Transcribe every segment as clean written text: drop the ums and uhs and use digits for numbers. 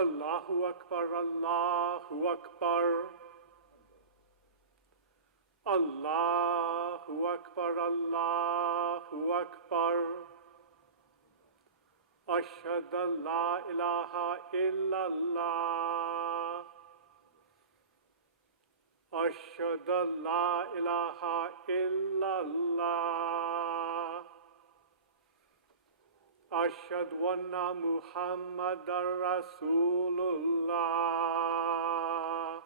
اللہ اکبر اللہ اکبر اللہ اکبر اللہ اکبر اشہد ان لا الہ الا اللہ اشہد ان لا الہ الا اللہ اشہد ان محمد رسول اللہ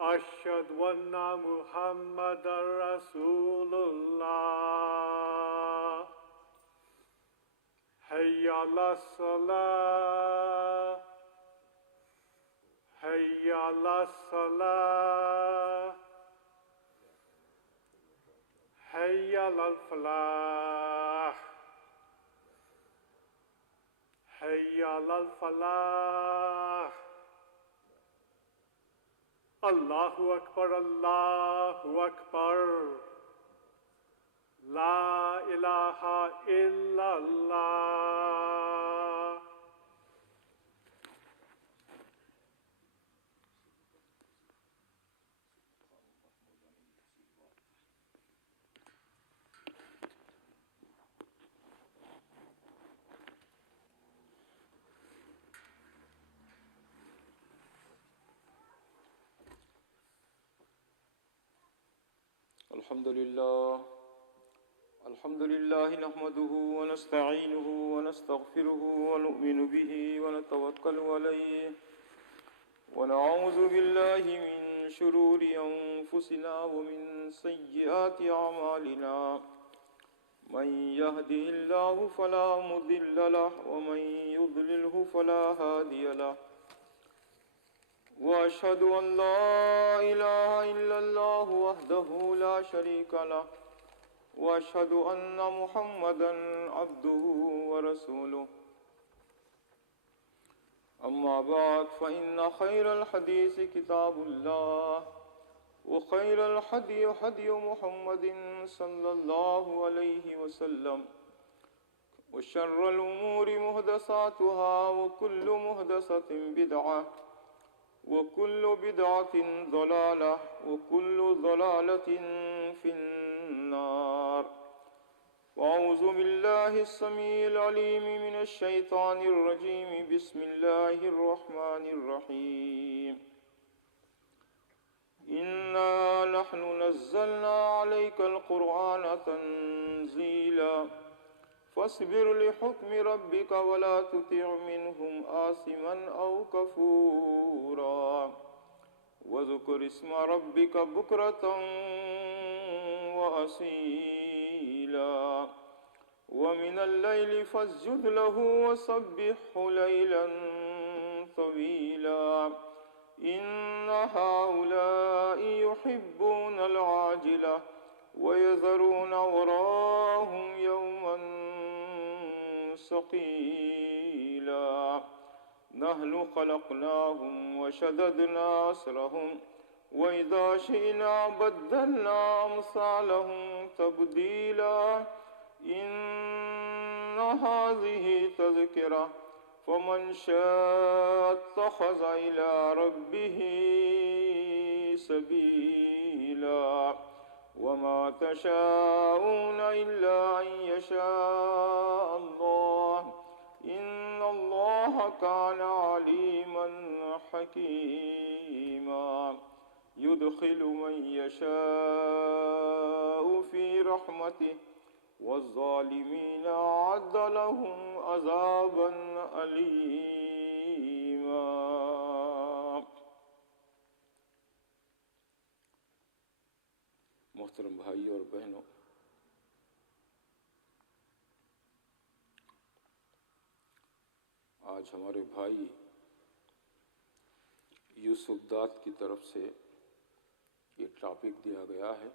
اشہد ان محمد رسول اللہ حی علی الصلاة حی علی الصلاة حی علی الفلاح حی علی الفلاح اللہ اکبر اللہ اکبر لا الہ الا اللہ الحمد لله نحمده ونستعينه ونستغفره ونؤمن به ونتوكل عليه ونعوذ بالله من شرور أنفسنا ومن سيئات أعمالنا من يهده الله فلا مضل له ومن يضلله فلا هادي له وأشهد أن لا إله إلا الله وحده لا شريك له وأشهد أن محمدا عبده ورسوله أما بعد فإن خير الحديث كتاب الله وخير الهدي هدي محمد صلى الله عليه وسلم وشر الأمور محدثاتها وكل محدثة بدعة وكل بدعة ضلالة وكل ضلالة في النار وأعوذ بالله السميع العليم من الشيطان الرجيم بسم الله الرحمن الرحيم إنا نحن نزلنا عليك القرآن تنزيلا فاصبر لحكم ربك ولا تطع منهم آثما أو كفورا واذكر اسم ربك بكرة وأصيلا ومن الليل فاسجد له وسبحه ليلا طويلا إن هؤلاء يحبون العاجلة ويذرون وراءهم يوما ثقيلا نحن خلقناهم وشددنا أسرهم وإذا شئنا بدلنا أمثالهم تبديلا إن هذه تذكرة فمن شاء اتخذ إلى ربه سبيلا وما تشاءون إلا أن يشاء الله إن الله كان عليما حكيما يدخل من يشاء في رحمته والظالمين أعد لهم عذابا أليما محترم بھائی اور بہنوں، آج ہمارے بھائی یوسف داد کی طرف سے یہ ٹاپک دیا گیا ہے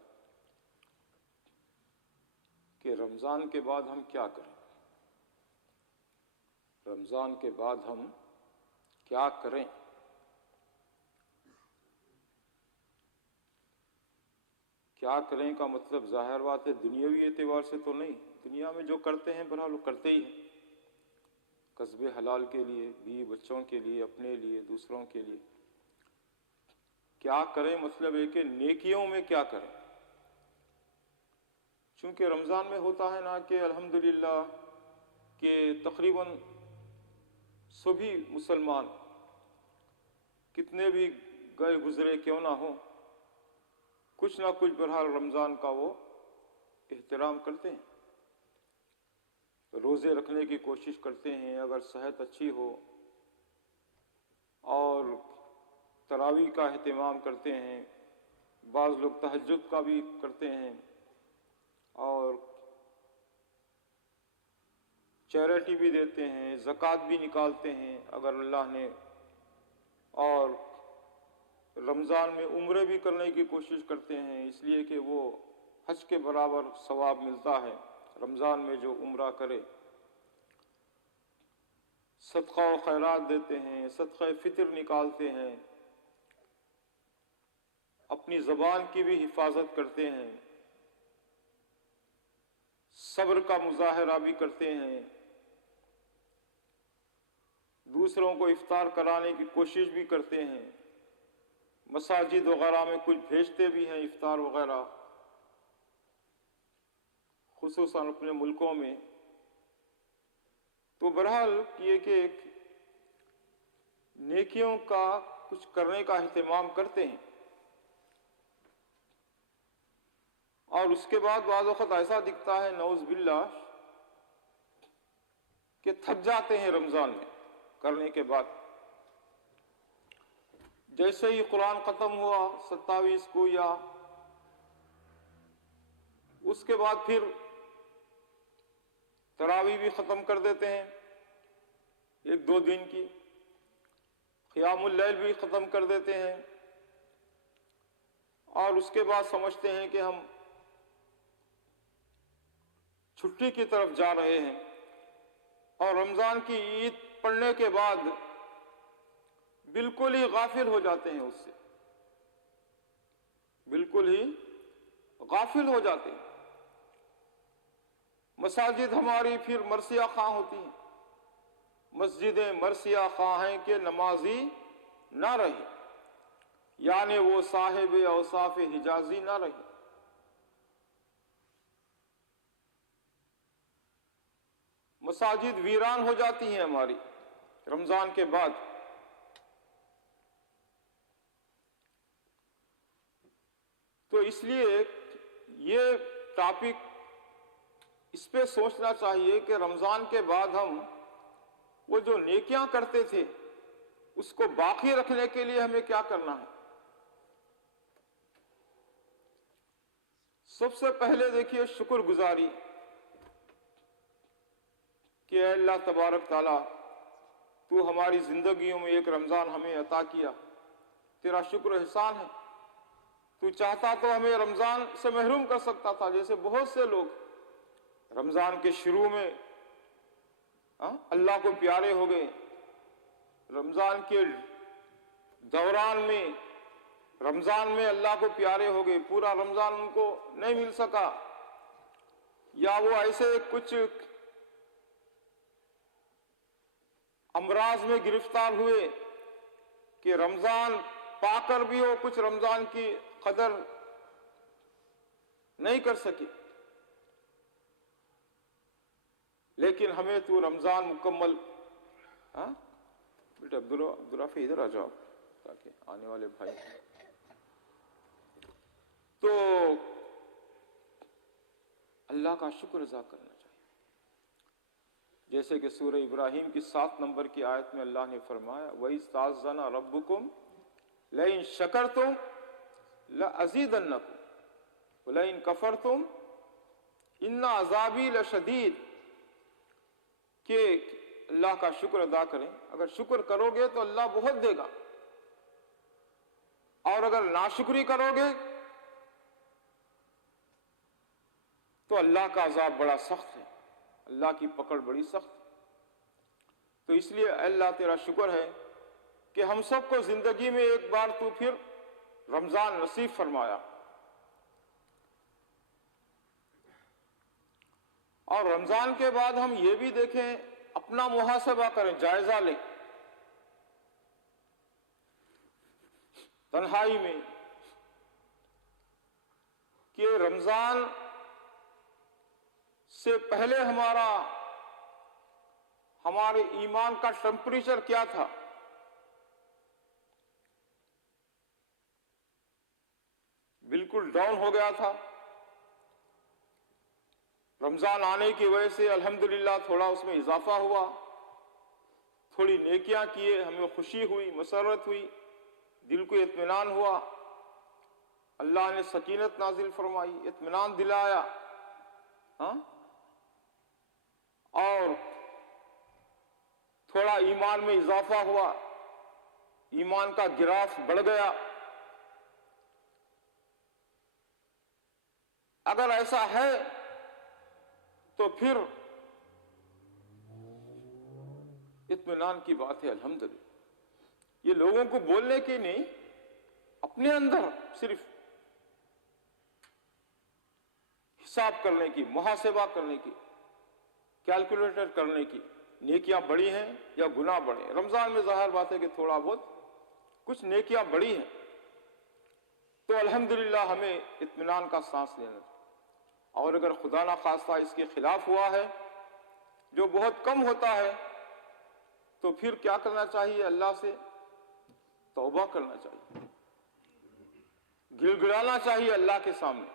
کہ رمضان کے بعد ہم کیا کریں، رمضان کے بعد ہم کیا کریں۔ کیا کریں کا مطلب ظاہر بات ہے دنیاوی اعتبار سے تو نہیں، دنیا میں جو کرتے ہیں بہرحال وہ کرتے ہی ہیں، کسب حلال کے لیے، بیوی بچوں کے لیے، اپنے لیے، دوسروں کے لیے کیا کریں، مطلب ہے کہ نیکیوں میں کیا کریں. چونکہ رمضان میں ہوتا ہے نا کہ الحمدللہ کہ تقریباً سبھی مسلمان کتنے بھی گئے گزرے کیوں نہ ہوں، کچھ نہ کچھ بہرحال رمضان کا وہ احترام کرتے ہیں، روزے رکھنے کی کوشش کرتے ہیں اگر صحت اچھی ہو، اور تراویح کا اہتمام کرتے ہیں، بعض لوگ تہجد کا بھی کرتے ہیں، اور چیریٹی بھی دیتے ہیں، زکوٰۃ بھی نکالتے ہیں اگر اللہ نے، اور رمضان میں عمرے بھی کرنے کی کوشش کرتے ہیں، اس لیے کہ وہ حج کے برابر ثواب ملتا ہے رمضان میں جو عمرہ کرے. صدقہ و خیرات دیتے ہیں، صدقہ فطر نکالتے ہیں، اپنی زبان کی بھی حفاظت کرتے ہیں، صبر کا مظاہرہ بھی کرتے ہیں، دوسروں کو افطار کرانے کی کوشش بھی کرتے ہیں، مساجد وغیرہ میں کچھ بھیجتے بھی ہیں افطار وغیرہ، خصوصاً اپنے ملکوں میں. تو بہرحال یہ کہ ایک نیکیوں کا کچھ کرنے کا اہتمام کرتے ہیں. اور اس کے بعد بعض وقت ایسا دکھتا ہے نعوذ باللہ کہ تھک جاتے ہیں رمضان میں کرنے کے بعد. جیسے ہی قرآن ختم ہوا 27 کو یا اس کے بعد پھر تراویح بھی ختم کر دیتے ہیں 1-2 دن کی، قیام اللیل بھی ختم کر دیتے ہیں، اور اس کے بعد سمجھتے ہیں کہ ہم چھٹی کی طرف جا رہے ہیں، اور رمضان کی عید پڑھنے کے بعد بالکل ہی غافل ہو جاتے ہیں، اس سے بالکل ہی غافل ہو جاتے ہیں. مساجد ہماری پھر مرثیہ خواہ ہوتی ہیں، مسجدیں مرثیہ خواہ ہیں کہ نمازی نہ رہی، یعنی وہ صاحب اوصاف حجازی نہ رہی. مساجد ویران ہو جاتی ہیں ہماری رمضان کے بعد. تو اس لیے یہ ٹاپک اس پہ سوچنا چاہیے کہ رمضان کے بعد ہم وہ جو نیکیاں کرتے تھے اس کو باقی رکھنے کے لیے ہمیں کیا کرنا ہے. سب سے پہلے دیکھیے شکر گزاری کہ اے اللہ تبارک تعالیٰ تو ہماری زندگیوں میں ایک رمضان ہمیں عطا کیا، تیرا شکر و احسان ہے. تو چاہتا تو ہمیں رمضان سے محروم کر سکتا تھا، جیسے بہت سے لوگ رمضان کے شروع میں اللہ کو پیارے ہو گئے، رمضان کے دوران میں رمضان میں اللہ کو پیارے ہو گئے، پورا رمضان ان کو نہیں مل سکا، یا وہ ایسے کچھ امراض میں گرفتار ہوئے کہ رمضان پا کر بھی وہ کچھ رمضان کی قدر نہیں کر سکے. لیکن ہمیں تو رمضان مکمل، بیٹا عبدالرافی ادھر آ جاؤ تاکہ آنے والے بھائی، تو اللہ کا شکر ادا کرنا چاہیے. جیسے کہ سورہ ابراہیم کی 7 نمبر کی آیت میں اللہ نے فرمایا وَإِذْ تَعَذَّنَ رَبُّكُمْ لَئِن شَكَرْتُمْ لَأَزِيدَنَّكُمْ وَلَئِن كَفَرْتُمْ إِنَّ عَذَابِي لَشَدِيدٌ. کہ اللہ کا شکر ادا کریں، اگر شکر کرو گے تو اللہ بہت دے گا، اور اگر ناشکری کرو گے تو اللہ کا عذاب بڑا سخت ہے، اللہ کی پکڑ بڑی سخت ہے. تو اس لیے اللہ تیرا شکر ہے کہ ہم سب کو زندگی میں ایک بار تو پھر رمضان نصیب فرمایا. اور رمضان کے بعد ہم یہ بھی دیکھیں اپنا محاسبہ کریں، جائزہ لیں، تنہائی میں، کہ رمضان سے پہلے ہمارے ایمان کا ٹمپریچر کیا تھا؟ بالکل ڈاؤن ہو گیا تھا؟ رمضان آنے کی وجہ سے الحمدللہ تھوڑا اس میں اضافہ ہوا، تھوڑی نیکیاں کیے، ہمیں خوشی ہوئی، مسرت ہوئی، دل کو اطمینان ہوا، اللہ نے سکینت نازل فرمائی، اطمینان دلایا، ہاں، اور تھوڑا ایمان میں اضافہ ہوا، ایمان کا گراف بڑھ گیا۔ اگر ایسا ہے تو پھر اطمینان کی بات ہے، الحمدللہ۔ یہ لوگوں کو بولنے کی نہیں، اپنے اندر صرف حساب کرنے کی، محاسبہ کرنے کی، کیلکولیٹر کرنے کی، نیکیاں بڑی ہیں یا گناہ بڑے ہیں۔ رمضان میں ظاہر بات ہے کہ تھوڑا بہت کچھ نیکیاں بڑی ہیں، تو الحمدللہ ہمیں اطمینان کا سانس لینا چاہیے۔ اور اگر خدا نہ خواستہ اس کے خلاف ہوا ہے، جو بہت کم ہوتا ہے، تو پھر کیا کرنا چاہیے؟ اللہ سے توبہ کرنا چاہیے، گڑ گڑانا چاہیے اللہ کے سامنے،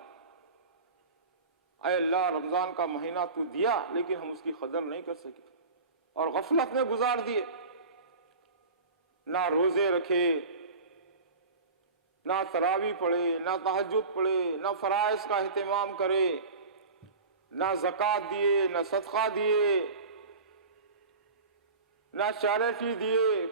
اے اللہ رمضان کا مہینہ تو دیا لیکن ہم اس کی قدر نہیں کر سکے اور غفلت میں گزار دیے، نہ روزے رکھے، نہ تراویح پڑھے، نہ تہجد پڑھے، نہ فرائض کا اہتمام کرے، نہ زکوٰۃ دیے، نہ صدقہ دیے، نہ چیریٹی دیے،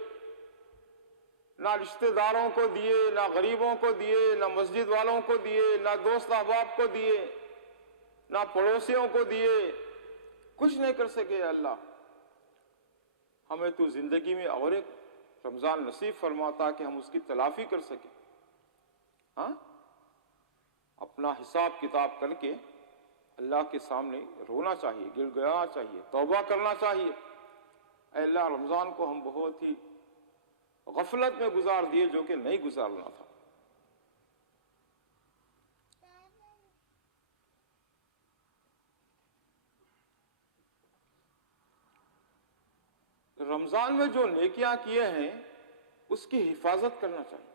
نہ رشتہ داروں کو دیے، نہ غریبوں کو دیے، نہ مسجد والوں کو دیے، نہ دوست احباب کو دیے، نہ پڑوسیوں کو دیے، کچھ نہیں کر سکے۔ اللہ ہمیں تو زندگی میں اور ایک رمضان نصیب فرماتا کہ ہم اس کی تلافی کر سکیں، ہاں، اپنا حساب کتاب کر کے اللہ کے سامنے رونا چاہیے، گڑ گڑانا چاہیے، توبہ کرنا چاہیے، اے اللہ رمضان کو ہم بہت ہی غفلت میں گزار دیے جو کہ نہیں گزارنا تھا۔ رمضان میں جو نیکیاں کیے ہیں اس کی حفاظت کرنا چاہیے،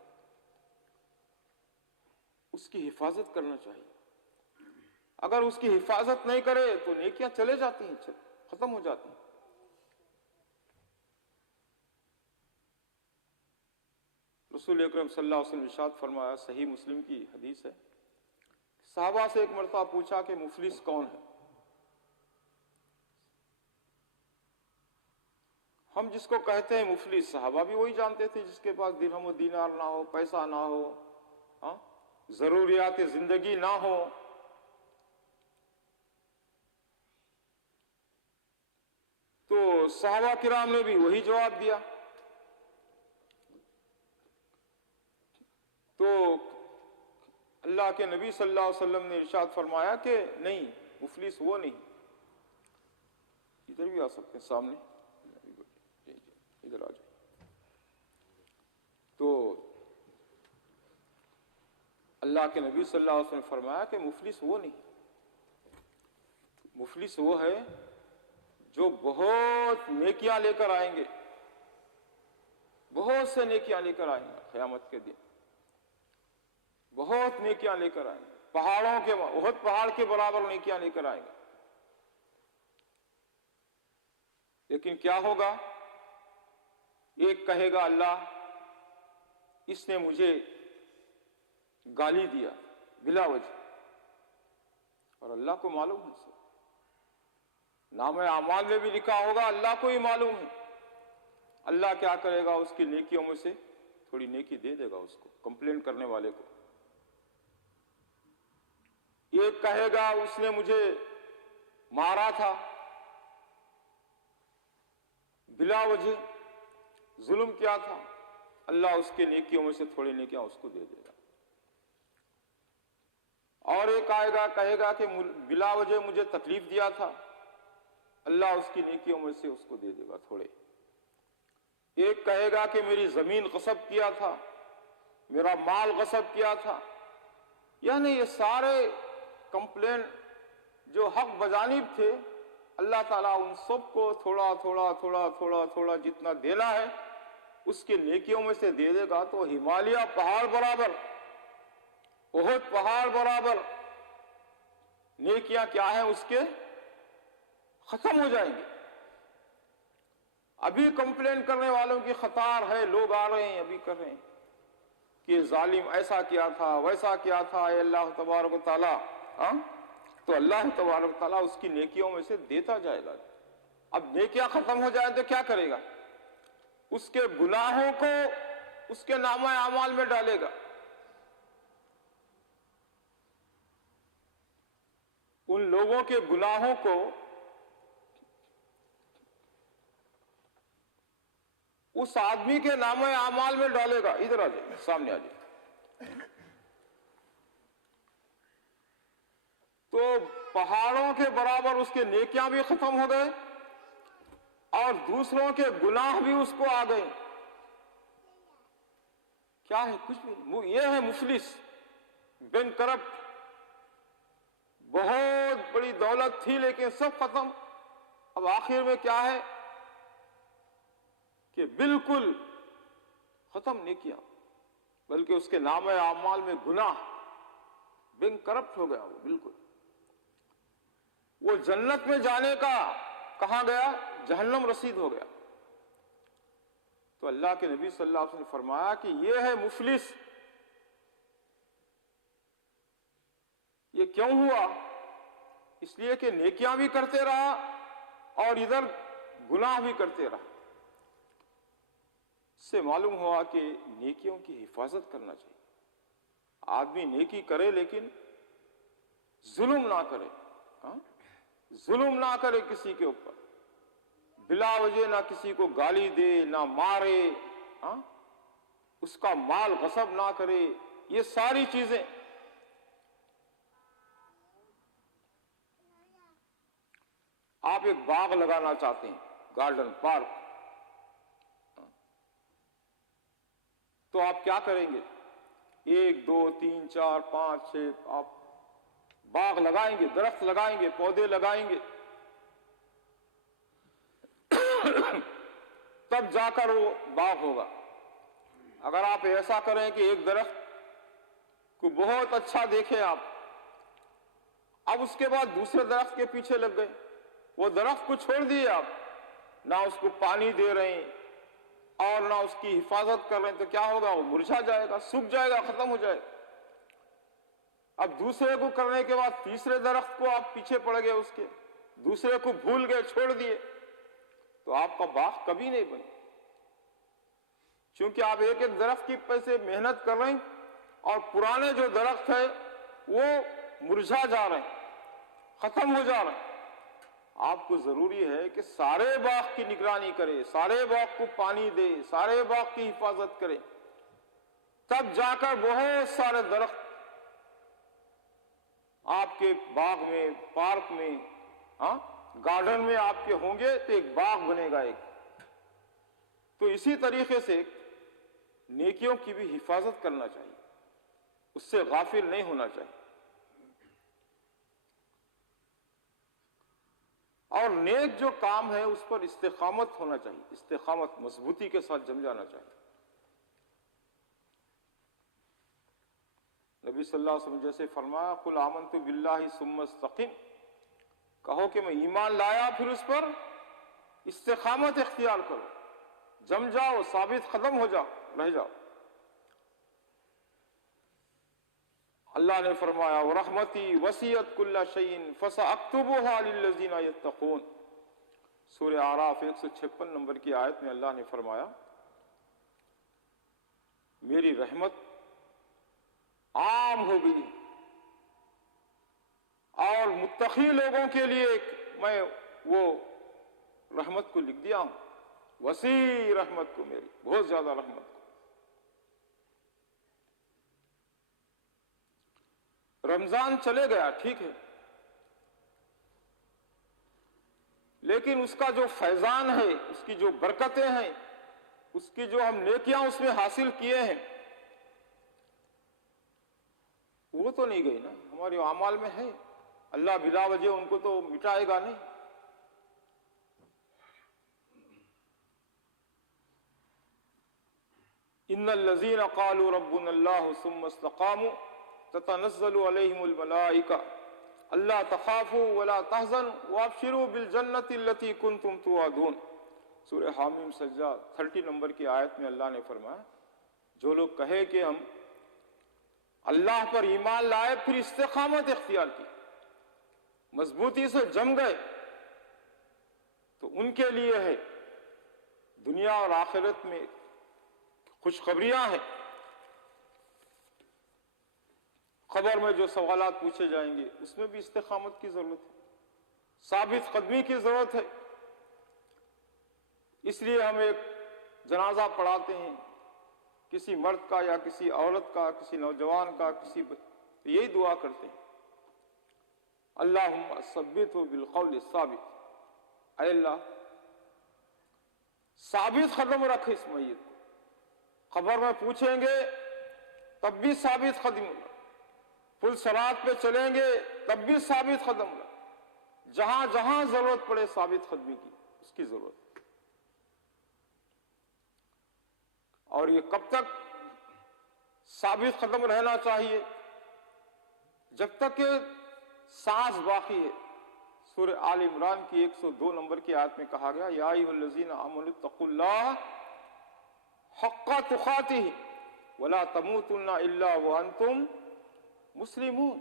اس کی حفاظت کرنا چاہیے۔ اگر اس کی حفاظت نہیں کرے تو نیکیاں چلے جاتی ہیں، ختم ہو جاتی ہیں۔ رسول اکرم صلی اللہ علیہ وسلم ارشاد فرمایا، صحیح مسلم کی حدیث ہے، صحابہ سے ایک مرتبہ پوچھا کہ مفلس کون ہے؟ ہم جس کو کہتے ہیں مفلس، صحابہ بھی وہی جانتے تھے، جس کے پاس درہم و دینار نہ ہو، پیسہ نہ ہو، ہاں، ضروریات زندگی نہ ہو۔ تو صحابہ کرام نے بھی وہی جواب دیا۔ تو اللہ کے نبی صلی اللہ علیہ وسلم نے ارشاد فرمایا کہ نہیں، مفلس وہ نہیں۔ ادھر بھی آ سکتے ہیں سامنے، ادھر آ جائیں۔ تو اللہ کے نبی صلی اللہ علیہ وسلم نے فرمایا کہ مفلس وہ نہیں، مفلس وہ ہے جو بہت نیکیاں لے کر آئیں گے، بہت سے نیکیاں لے کر آئیں گے قیامت کے دن، بہت نیکیاں لے کر آئیں گے، پہاڑوں کے، احد پہاڑ کے برابر نیکیاں لے کر آئیں گے۔ لیکن کیا ہوگا؟ ایک کہے گا اللہ اس نے مجھے گالی دیا بلا وجہ، اور اللہ کو معلوم ہے، نام اعمال میں بھی لکھا ہوگا، اللہ کو ہی معلوم ہے۔ اللہ کیا کرے گا؟ اس کی نیکیوں میں سے تھوڑی نیکی دے دے گا اس کو، کمپلین کرنے والے کو۔ ایک کہے گا اس نے مجھے مارا تھا بلا وجہ، ظلم کیا تھا، اللہ اس کے نیکیوں میں سے تھوڑی نیکیاں اس کو دے دے گا۔ اور ایک آئے گا کہے گا کہ بلا وجہ مجھے تکلیف دیا تھا، اللہ اس کی نیکیوں میں سے اس کو دے دے گا تھوڑے. ایک کہے گا کہ میری زمین غصب کیا تھا، میرا مال غصب کیا تھا. یعنی یہ سارے کمپلین جو حق بجانب تھے، اللہ تعالیٰ ان سب کو تھوڑا تھوڑا تھوڑا تھوڑا تھوڑا جتنا دینا ہے اس کے نیکیوں میں سے دے دے گا. تو ہمالیہ پہاڑ برابر، احد پہاڑ برابر نیکیاں کیا ہیں اس کے ختم ہو جائیں گے. ابھی کمپلین کرنے والوں کی قطار ہے، لوگ آ رہے ہیں ابھی کر رہے ہیں کہ ظالم ایسا کیا تھا ویسا کیا تھا. اے اللہ تبارک و تعالیٰ، تو اللہ تبارک و تعالیٰ اس کی نیکیوں میں سے دیتا جائے گا. اب نیکیاں ختم ہو جائیں تو کیا کرے گا؟ اس کے گناہوں کو اس کے نامہ اعمال میں ڈالے گا. ان لوگوں کے گناہوں کو اس آدمی کے نامہ اعمال میں ڈالے گا. ادھر آ جائے، سامنے آ جائے. تو پہاڑوں کے برابر اس کے نیکیاں بھی ختم ہو گئے اور دوسروں کے گناہ بھی اس کو آ گئے. کیا ہے؟ کچھ بھی. یہ ہے مفلس، بین کرپٹ. بہت بڑی دولت تھی لیکن سب ختم. اب آخر میں کیا ہے کہ بالکل ختم نیکیاں، بلکہ اس کے نام اعمال میں گناہ. بین کرپٹ ہو گیا وہ بالکل. وہ جنت میں جانے کا کہاں گیا؟ جہنم رسید ہو گیا. تو اللہ کے نبی صلی اللہ علیہ وسلم نے فرمایا کہ یہ ہے مفلس. یہ کیوں ہوا؟ اس لیے کہ نیکیاں بھی کرتے رہا اور ادھر گناہ بھی کرتے رہا. اس سے معلوم ہوا کہ نیکیوں کی حفاظت کرنا چاہیے. آدمی نیکی کرے لیکن ظلم نہ کرے. ظلم نہ کرے کسی کے اوپر، بلا وجہ نہ کسی کو گالی دے، نہ مارے، اس کا مال غصب نہ کرے. یہ ساری چیزیں آپ ایک باغ لگانا چاہتے ہیں، گارڈن، پارک، تو آپ کیا کریں گے؟ 1 2 3 4 5 6 آپ باغ لگائیں گے، درخت لگائیں گے، پودے لگائیں گے. تب جا کر وہ باغ ہوگا. اگر آپ ایسا کریں کہ ایک درخت کو بہت اچھا دیکھیں آپ، اب اس کے بعد دوسرے درخت کے پیچھے لگ گئے، وہ درخت کو چھوڑ دیے آپ، نہ اس کو پانی دے رہے ہیں اور نہ اس کی حفاظت کر رہے ہیں، تو کیا ہوگا؟ وہ مرجھا جائے گا، سوکھ جائے گا، ختم ہو جائے گا. اب دوسرے کو کرنے کے بعد تیسرے درخت کو آپ پیچھے پڑ گئے، اس کے دوسرے کو بھول گئے، چھوڑ دیے، تو آپ کا باغ کبھی نہیں بنے. چونکہ آپ ایک ایک درخت کی پیسے محنت کر رہے ہیں اور پرانے جو درخت ہے وہ مرجھا جا رہے ہیں، ختم ہو جا رہے ہیں. آپ کو ضروری ہے کہ سارے باغ کی نگرانی کرے، سارے باغ کو پانی دے، سارے باغ کی حفاظت کرے. تب جا کر بہت سارے درخت آپ کے باغ میں، پارک میں، گارڈن میں آپ کے ہوں گے، تو ایک باغ بنے گا ایک. تو اسی طریقے سے نیکیوں کی بھی حفاظت کرنا چاہیے، اس سے غافل نہیں ہونا چاہیے. اور نیک جو کام ہے اس پر استقامت ہونا چاہیے، استقامت، مضبوطی کے ساتھ جم جانا چاہیے. نبی صلی اللہ علیہ وسلم جیسے فرمایا، قل آمنت باللہ ثم استقم، کہو کہ میں ایمان لایا پھر اس پر استقامت اختیار کرو، جم جاؤ، ثابت قدم ہو جاؤ، رہ جاؤ. اللہ نے فرمایا وَرَحْمَتِي وَسِعَتْ كُلَّ شَيْءٍ فَسَأَكْتُبُهَا لِلَّذِينَ يَتَّقُونَ. سورہ اعراف 156 نمبر کی آیت میں اللہ نے فرمایا میری رحمت عام ہو گئی اور متقی لوگوں کے لیے میں وہ رحمت کو لکھ دیا ہوں. وسیع رحمت کو، میری بہت زیادہ رحمت کو. رمضان چلے گیا، ٹھیک ہے، لیکن اس کا جو فیضان ہے، اس کی جو برکتیں ہیں، اس کی جو ہم نیکیاں اس میں حاصل کیے ہیں، وہ تو نہیں گئی نا، ہمارے اعمال میں ہے۔ اللہ بلا وجہ ان کو تو مٹائے گا نہیں۔ ان الذين قالوا ربنا الله ثم استقاموا تتنزل عليهم الملائكة الا تخافوا ولا تحزنوا وابشروا بالجنة التي كنتم توعدون۔ سورہ حامیم سجدہ 30 نمبر کی آیت میں اللہ نے فرمایا، جو لوگ کہے کہ ہم اللہ پر ایمان لائے، پھر استقامت اختیار کی، مضبوطی سے جم گئے، تو ان کے لیے ہے دنیا اور آخرت میں خوشخبریاں ہیں۔ قبر میں جو سوالات پوچھے جائیں گے اس میں بھی استقامت کی ضرورت ہے، ثابت قدمی کی ضرورت ہے۔ اس لیے ہم ایک جنازہ پڑھاتے ہیں، کسی مرد کا یا کسی عورت کا، کسی نوجوان کا، یہی دعا کرتے ہیں، اللہم ثبتہ بالقول الثابت، اے اللہ ثابت قدم رکھ اس میت کو، قبر میں پوچھیں گے تب بھی ثابت قدم رکھ، پل صراط پہ چلیں گے تب بھی ثابت قدم رکھ، جہاں جہاں ضرورت پڑے ثابت قدمی کی، اس کی ضرورت۔ اور یہ کب تک ثابت قدم رہنا چاہیے؟ جب تک کہ سانس باقی ہے۔ سورہ آل عمران کی 102 نمبر کی آیت میں کہا گیا، یا ایھا الذین آمنوا اتقوا اللہ حق تقاتہ ولا تموتن الا وانتم مسلمون۔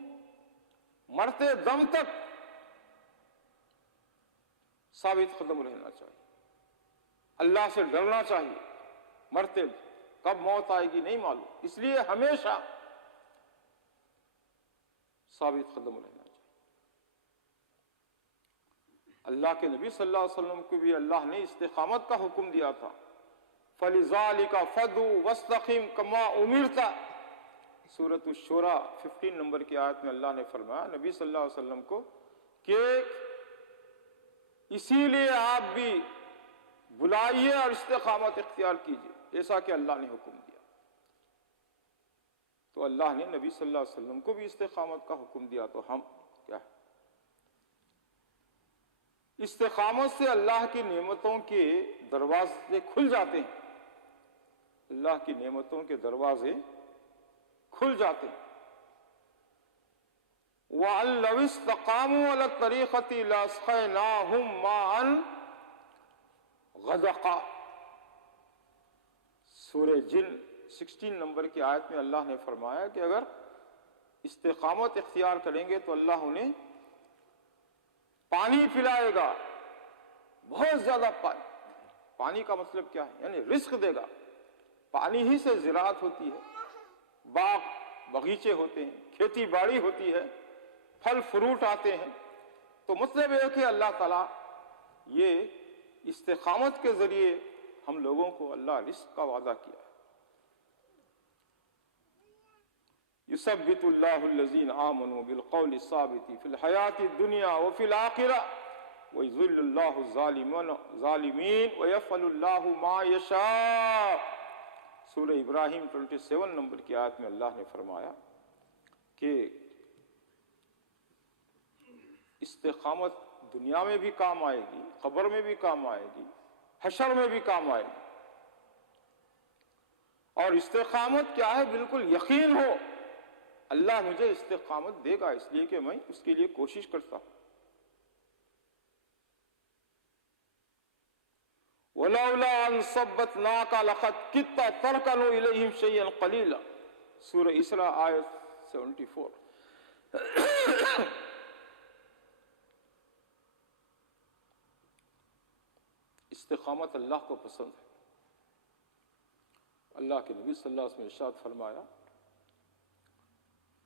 مرتے دم تک ثابت قدم رہنا چاہیے، اللہ سے ڈرنا چاہیے۔ مرتے کب موت آئے گی نہیں معلوم، اس لیے ہمیشہ ثابت قدم رہنا چاہیے۔ اللہ کے نبی صلی اللہ علیہ وسلم کو بھی اللہ نے استقامت کا حکم دیا تھا، فَلِذَالِكَ فَدْعُ وَاسْتَقِمْ كَمَا أُمِرْتَ۔ سورۃ الشورى 15 نمبر کی آیت میں اللہ نے فرمایا نبی صلی اللہ علیہ وسلم کو کہ اسی لیے آپ بھی بلائیے اور استقامت اختیار کیجیے، ایسا کہ اللہ نے حکم دیا۔ تو اللہ نے نبی صلی اللہ علیہ وسلم کو بھی استقامت کا حکم دیا، تو ہم کیا ہے؟ استقامت سے اللہ کی نعمتوں کے دروازے کھل جاتے ہیں، اللہ کی نعمتوں کے دروازے کھل جاتے ہیں۔ وَأَن لَّوِ اسْتَقَامُوا عَلَى الطَّرِيقَةِ لَأَسْقَيْنَاهُم مَّاءً غَدَقًا۔ سورہ جن 16 نمبر کی آیت میں اللہ نے فرمایا کہ اگر استقامت اختیار کریں گے تو اللہ انہیں پانی پلائے گا، بہت زیادہ پانی۔ پانی کا مطلب کیا ہے؟ یعنی رزق دے گا۔ پانی ہی سے زراعت ہوتی ہے، باغ بغیچے ہوتے ہیں، کھیتی باڑی ہوتی ہے، پھل فروٹ آتے ہیں۔ تو مطلب یہ ہے کہ اللہ تعالیٰ یہ استقامت کے ذریعے ہم لوگوں کو اللہ رزق کا وعدہ کیا ہے۔ یثبت اللہ الذین آمنوا بالقول الثابت فی الحیاۃ الدنیا وفی الآخرہ ویذل اللہ الظالمین ویفعل اللہ ما یشاء۔ سورہ ابراہیم 27 نمبر کی آیت میں اللہ نے فرمایا کہ استقامت دنیا میں بھی کام آئے گی، قبر میں بھی کام آئے گی، حشر میں بھی کام آئے گی۔ اور استقامت کیا ہے؟ بالکل یقین ہو اللہ مجھے استقامت دے گا، اس لیے کہ میں اس کے لیے کوشش کرتا ہوں۔ وَلَوْلَا أَن ثَبَّتْنَاكَ لَقَدْ كِدتَّ تَرْكَنُ إِلَيْهِمْ شَيْئًا قَلِيلًا۔ سورہ اسراء آیت 74۔ استقامت اللہ کو پسند ہے۔ اللہ کے نبی صلی اللہ علیہ وسلم نے ارشاد فرمایا،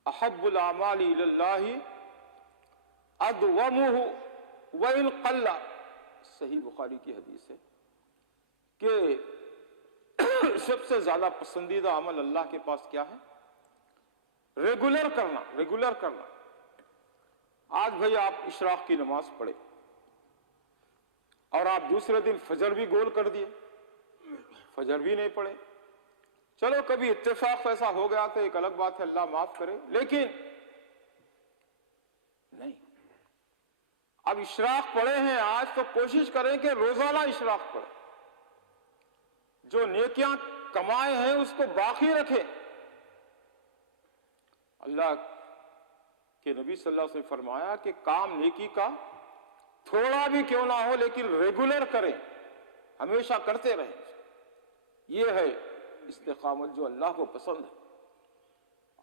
احب الاعمال الی اللہ ادومہ وان قل۔ صحیح بخاری کی حدیث ہے کہ سب سے زیادہ پسندیدہ عمل اللہ کے پاس کیا ہے؟ ریگولر کرنا، ریگولر کرنا۔ آج بھئی آپ اشراق کی نماز پڑھے، اور آپ دوسرے دن فجر بھی گول کر دیے، فجر بھی نہیں پڑے۔ چلو کبھی اتفاق ایسا ہو گیا تو ایک الگ بات ہے، اللہ معاف کرے، لیکن نہیں۔ اب اشراق پڑھے ہیں آج تو کوشش کریں کہ روزانہ اشراق پڑھیں، جو نیکیاں کمائے ہیں اس کو باقی رکھیں۔ اللہ کے نبی صلی اللہ علیہ وسلم نے فرمایا کہ کام نیکی کا تھوڑا بھی کیوں نہ ہو لیکن ریگولر کریں، ہمیشہ کرتے رہیں۔ یہ ہے استقامت جو اللہ کو پسند ہے۔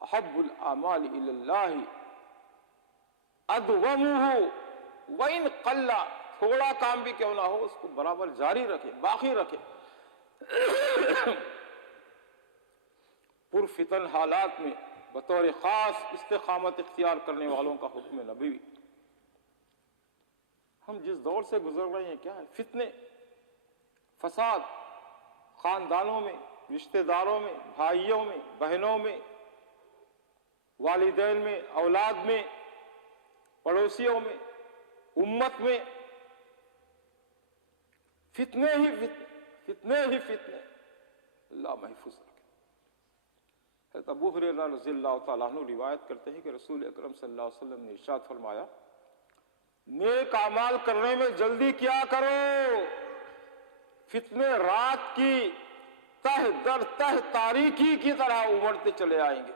احب الاعمال الی اللہ ادومہ وان قل، تھوڑا کام بھی کیوں نہ ہو اس کو برابر جاری رکھیں، باقی رکھیں۔ پرفتن حالات میں بطور خاص استقامت اختیار کرنے والوں کا حکم نبوی۔ ہم جس دور سے گزر رہے ہیں کیا ہے؟ فتنے، فساد، خاندانوں میں، رشتہ داروں میں، بھائیوں میں، بہنوں میں، والدین میں، اولاد میں، پڑوسیوں میں، امت میں، فتنے ہی فتنے، فتنے ہی فتنے۔ اللہ محفوظ رکھے۔ حضرت ابو ہریرہ رضی اللہ تعالیٰ عنہ روایت کرتے ہیں کہ رسول اکرم صلی اللہ علیہ وسلم نے ارشاد فرمایا، نیک اعمال کرنے میں جلدی کیا کرو، فتنے رات کی تہ در تہ تاریکی کی طرح ابھرتے چلے آئیں گے۔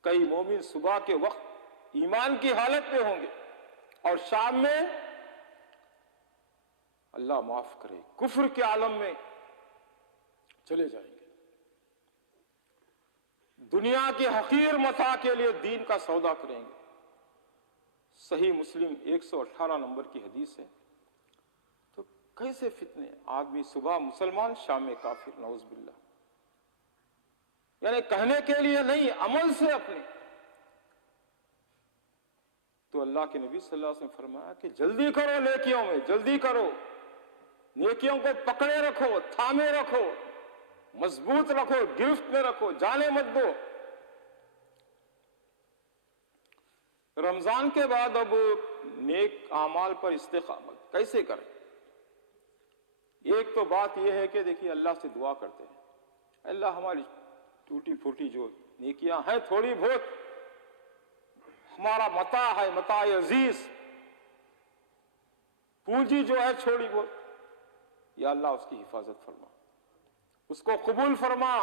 کئی مومن صبح کے وقت ایمان کی حالت میں ہوں گے اور شام میں اللہ معاف کرے کفر کے عالم میں چلے جائیں گے۔ دنیا کی حقیر متاع کے لیے دین کا سودا کریں گے۔ صحیح مسلم 118 نمبر کی حدیث ہے۔ تو کیسے فتنے؟ آدمی صبح مسلمان شام میں کافر، نعوذ باللہ۔ یعنی کہنے کے لیے نہیں، عمل سے اپنے۔ تو اللہ کے نبی صلی اللہ علیہ وسلم فرمایا کہ جلدی کرو نیکیوں میں، جلدی کرو، نیکیوں کو پکڑے رکھو، تھامے رکھو، مضبوط رکھو، گرفت میں رکھو، جانے مت دو۔ رمضان کے بعد اب نیک اعمال پر استقامت کیسے کریں؟ ایک تو بات یہ ہے کہ دیکھیے اللہ سے دعا کرتے ہیں، اللہ ہماری ٹوٹی پھوٹی جو نیکیاں ہیں تھوڑی بہت، ہمارا متاع ہے، متاع عزیز، پونجی جو ہے چھوڑی بہت، یا اللہ اس کی حفاظت فرما، اس کو قبول فرما۔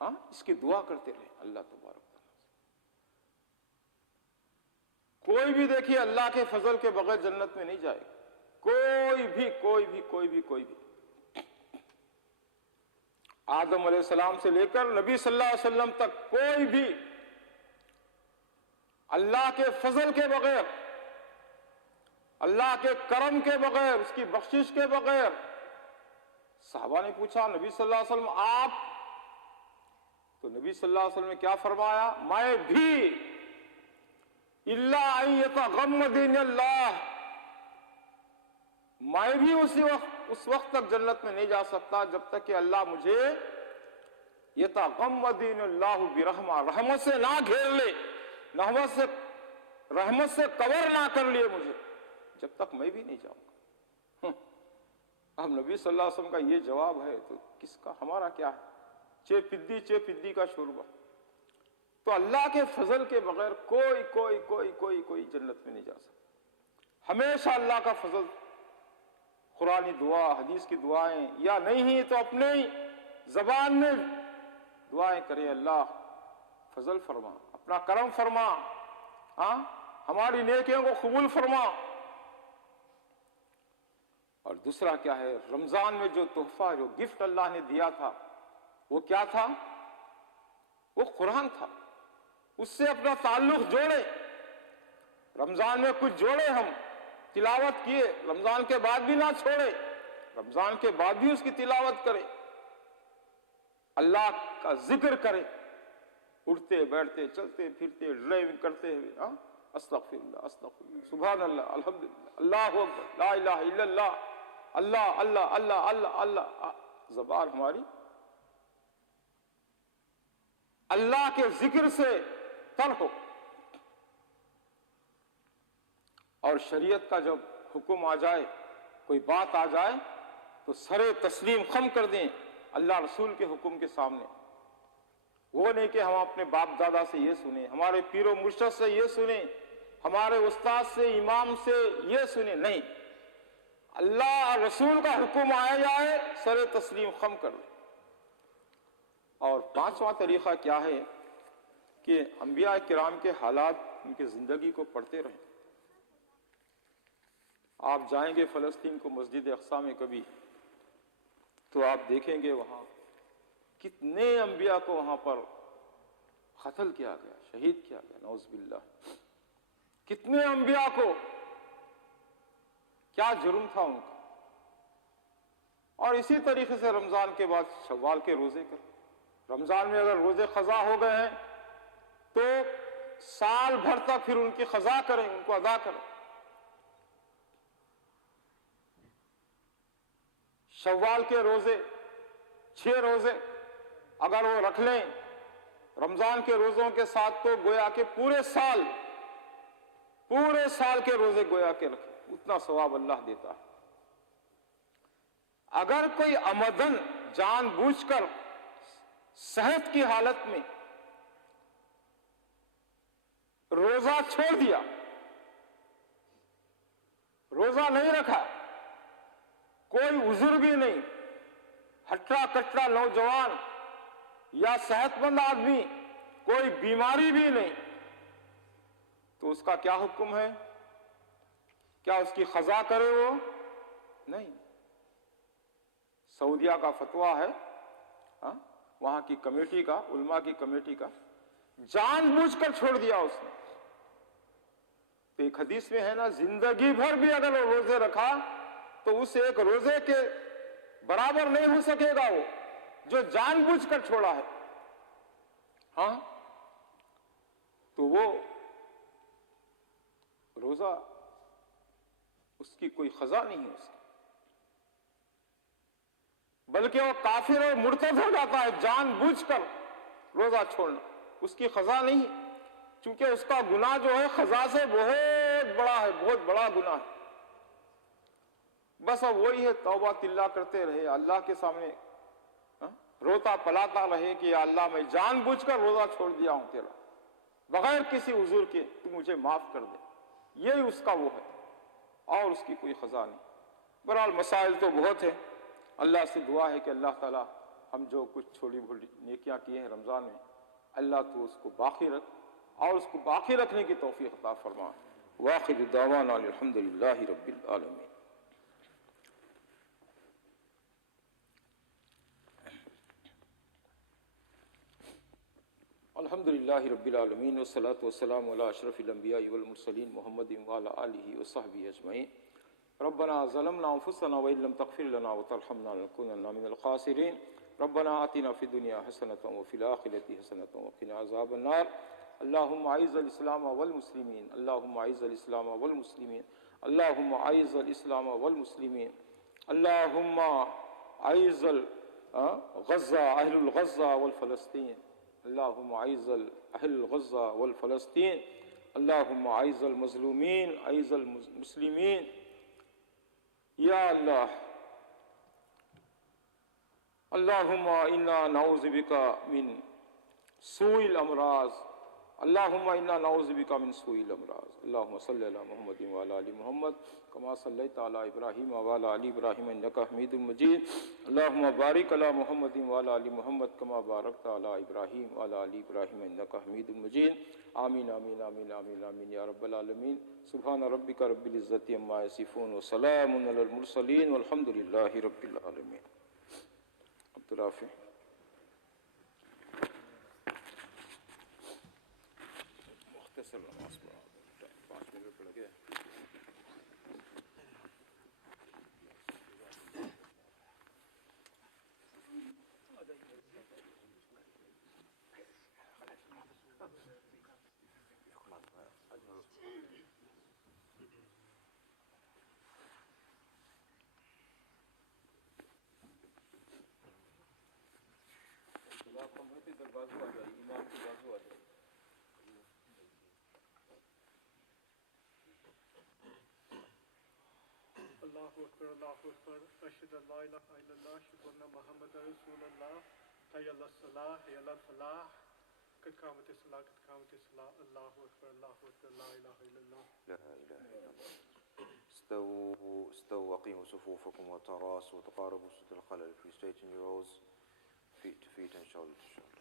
ہاں، اس کی دعا کرتے رہے اللہ تبارک تعالیٰ سے۔ کوئی بھی دیکھیے اللہ کے فضل کے بغیر جنت میں نہیں جائے گا، کوئی بھی کوئی بھی کوئی بھی کوئی بھی۔ آدم علیہ السلام سے لے کر نبی صلی اللہ علیہ وسلم تک کوئی بھی اللہ کے فضل کے بغیر، اللہ کے کرم کے بغیر، اس کی بخشش کے بغیر۔ صحابہ نے پوچھا نبی صلی اللہ علیہ وسلم آپ؟ تو نبی صلی اللہ علیہ وسلم نے کیا فرمایا؟ میں بھی الا ان یتغمدنی اللہ، میں بھی اس وقت تک جنت میں نہیں جا سکتا جب تک کہ اللہ مجھے یتغمدنی اللہ برحمہ، رحمت سے نہ گھیر لے، رحمت سے کور نہ کر لیے مجھے، جب تک میں بھی نہیں جاؤں گا۔ اب نبی صلی اللہ علیہ وسلم کا یہ جواب ہے تو کس کا، ہمارا کیا ہے؟ چے پدی کا شوربہ۔ تو اللہ کے فضل کے بغیر کوئی کوئی کوئی کوئی کوئی جنت میں نہیں جا سکتا۔ ہمیشہ اللہ کا فضل، قرآنی دعا، حدیث کی دعائیں، یا نہیں تو اپنے زبان میں دعائیں کریں، اللہ فضل فرما، اپنا کرم فرما، ہاں ہماری نیکیوں کو قبول فرما۔ اور دوسرا کیا ہے؟ رمضان میں جو تحفہ، جو گفٹ اللہ نے دیا تھا وہ کیا تھا؟ وہ قرآن تھا۔ اس سے اپنا تعلق جوڑے، رمضان میں کچھ جوڑے، ہم تلاوت کیے، رمضان کے بعد بھی نہ چھوڑے، رمضان کے بعد بھی اس کی تلاوت کرے، اللہ کا ذکر کرے، اٹھتے بیٹھتے چلتے پھرتے ڈرائیونگ کرتے ہوئے، استغفر اللہ، استغفر اللہ، سبحان اللہ، الحمدللہ، اللہ اکبر، لا الہ الا اللہ، اللہ اللہ اللہ اللہ اللہ۔ زبان ہماری اللہ کے ذکر سے تر ہو۔ اور شریعت کا جب حکم آ جائے، کوئی بات آ جائے تو سر تسلیم خم کر دیں اللہ رسول کے حکم کے سامنے. وہ نہیں کہ ہم اپنے باپ دادا سے یہ سنیں، ہمارے پیر و مرشد سے یہ سنیں، ہمارے استاد سے، امام سے یہ سنیں. نہیں، اللہ رسول کا حکم آیا جائے سر تسلیم خم کر دیں. اور پانچواں طریقہ کیا ہے کہ انبیاء کرام کے حالات، ان کی زندگی کو پڑھتے رہیں. آپ جائیں گے فلسطین کو، مسجد اقصی میں کبھی، تو آپ دیکھیں گے وہاں کتنے انبیاء کو وہاں پر قتل کیا گیا، شہید کیا گیا، نعوذ باللہ. کتنے انبیاء کو، کیا جرم تھا ان کا. اور اسی طریقے سے رمضان کے بعد شوال کے روزے کر. رمضان میں اگر روزے قضا ہو گئے ہیں تو سال بھر تک پھر ان کی قضا کریں، ان کو ادا کریں. شوال کے روزے 6 روزے اگر وہ رکھ لیں رمضان کے روزوں کے ساتھ، تو گویا کہ پورے سال کے روزے گویا کے رکھیں، اتنا ثواب اللہ دیتا ہے. اگر کوئی عمدن جان بوجھ کر صحت کی حالت میں روزہ چھوڑ دیا، روزہ نہیں رکھا، کوئی عذر بھی نہیں، ہٹا کٹا نوجوان یا صحت مند آدمی، کوئی بیماری بھی نہیں، تو اس کا کیا حکم ہے؟ کیا اس کی قضا کرے وہ؟ نہیں. سعودیہ کا فتویٰ ہے، وہاں کی کمیٹی کا، علماء کی کمیٹی کا، جان بوجھ کر چھوڑ دیا اس نے. تو ایک حدیث میں ہے نا، زندگی بھر بھی اگر وہ روزے رکھا تو اس ایک روزے کے برابر نہیں ہو سکے گا وہ جو جان بوجھ کر چھوڑا ہے. ہاں، تو وہ روزہ اس کی کوئی قضا نہیں ہے اس کی، بلکہ وہ کافر اور مرتد ہو جاتا ہے جان بوجھ کر روزہ چھوڑنا. اس کی قضا نہیں ہے، چونکہ اس کا گناہ جو ہے قضا سے بہت بڑا ہے، بہت بڑا گناہ ہے. بس اب وہی ہے، توبہ تلہ کرتے رہے، اللہ کے سامنے روتا پلاتا رہے کہ یا اللہ میں جان بوجھ کر روزہ چھوڑ دیا ہوں تیرا، بغیر کسی عذر کے تو مجھے معاف کر دے. یہی اس کا وہ ہے، اور اس کی کوئی قضا نہیں. بہرحال مسائل تو بہت ہیں. اللہ سے دعا ہے کہ اللہ تعالی ہم جو کچھ چھوڑی بھولی نیکیاں کیے ہیں رمضان میں، اللہ تو اس کو باقی رکھ اور اس کو باقی رکھنے کی توفیق عطا فرما. وآخر دعوانا الحمدللہ رب العالمین. الحمدللہ رب العالمین والصلاة والسلام علی اشرف الانبیاء والمرسلین محمد وعلی آلہ وصحبہ اجمعین. ربنا ظلمنا انفسنا وان لم تغفر لنا وترحمنا لنكونن من الخاسرین. ربنا آتنا فی الدنیا حسنۃ وفی الآخرۃ حسنۃ وقنا عذاب النار. اللہم اعز الاسلام والمسلمین، اللہم اعز الاسلام والمسلمین، اللہم اعز الاسلام والمسلمین، اللہم اعز غزہ، اہل الغزہ والفلسطین، اللہم اعز اہل غزہ والفلسطین، اللہم اعز المظلومین، اعز المسلمین. یا اللہ، اللہم انا نعوذ بک من سوء الامراض، اللہم انا نعوذ بک من سوء الامراض. اللہم صلی علی محمد وعلی آل محمد کما صلیت علی ابراہیم وعلی آل ابراہیم انک حمید مجید. اللہم بارک علی محمد وعلی آل محمد کما بارکت علی ابراہیم وعلی آل ابراہیم انک حمید مجید. آمین آمین آمین آمین آمین یا رب العالمین. سبحان ربک رب العزت عما یصفون وسلام علی المرسلین والحمد للہ رب العالمین. عبدالرافع مختصر نماز پڑھا، 5 منٹ پڑھ گیا. بازو آ جائے، امام کی بازو آ جائے. أكبر الله أكبر أشهد أن لا إله إلا الله أشهد أن محمدا رسول الله حي على الصلاة حي على الفلاح قد قامت الصلاة قد قامت الصلاة الله أكبر لا إله إلا الله لا إله إلا الله. استووا وقيموا صفوفكم وتراصوا وتقاربوا سد الخلل. Please straighten your rows, feet to feet and shoulder to shoulder.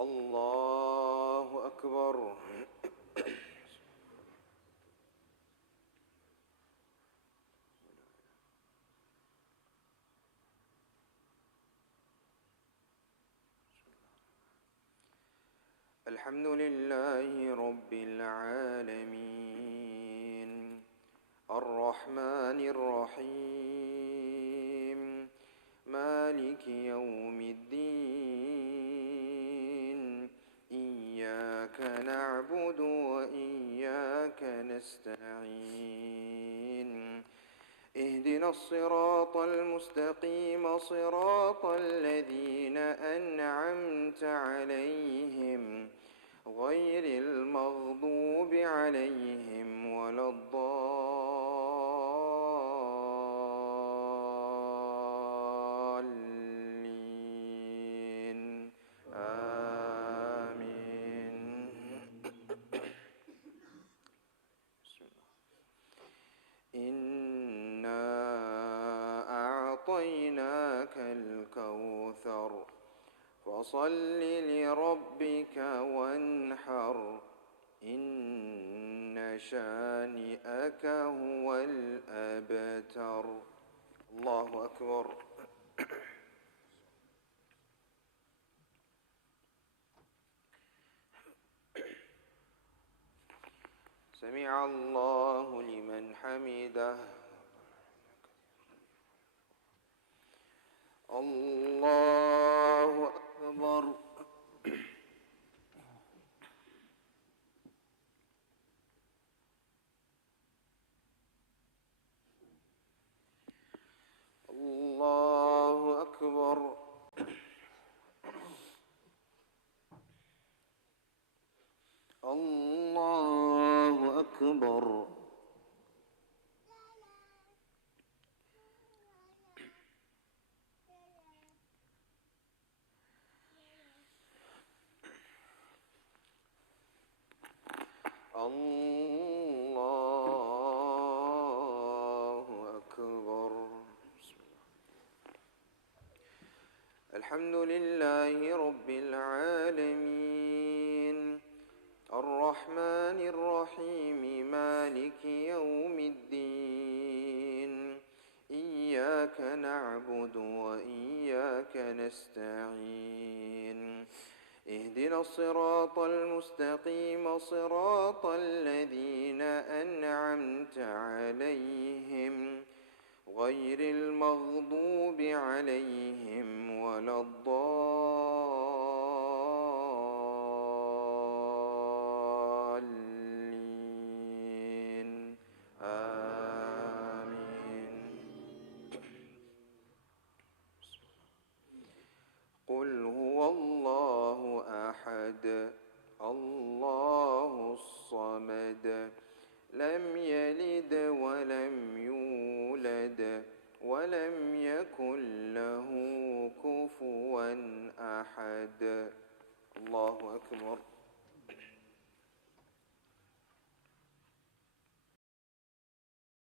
الله أكبر. الحمد لله رب العالمين الرحمن الرحيم مالك يوم الدين إياك نعبد وإياك نستعين اهدنا الصراط المستقيم صراط الذين أنعمت عليهم غير المغضوب عليهم ولا الضالين آمين. بسم الله. إنا أعطيناك الكوثر فصل لربك وانحر إن شانئك هو الأبتر. الله أكبر. سمع الله لمن حمده. الله أكبر. الله أكبر. الله أكبر. الله أكبر. الحمد لله رب العالمين الرحمن الرحيم مالك يوم الدين إياك نعبد وإياك نستعين اهدنا الصراط المستقيم صراط الذين أنعمت عليهم غير المغضوب عليهم ولا الضالين آمين. قل هو الله أحد الله الصمد لم يلد ولم يولد ولم يكن له كفوا أحد. الله أكبر.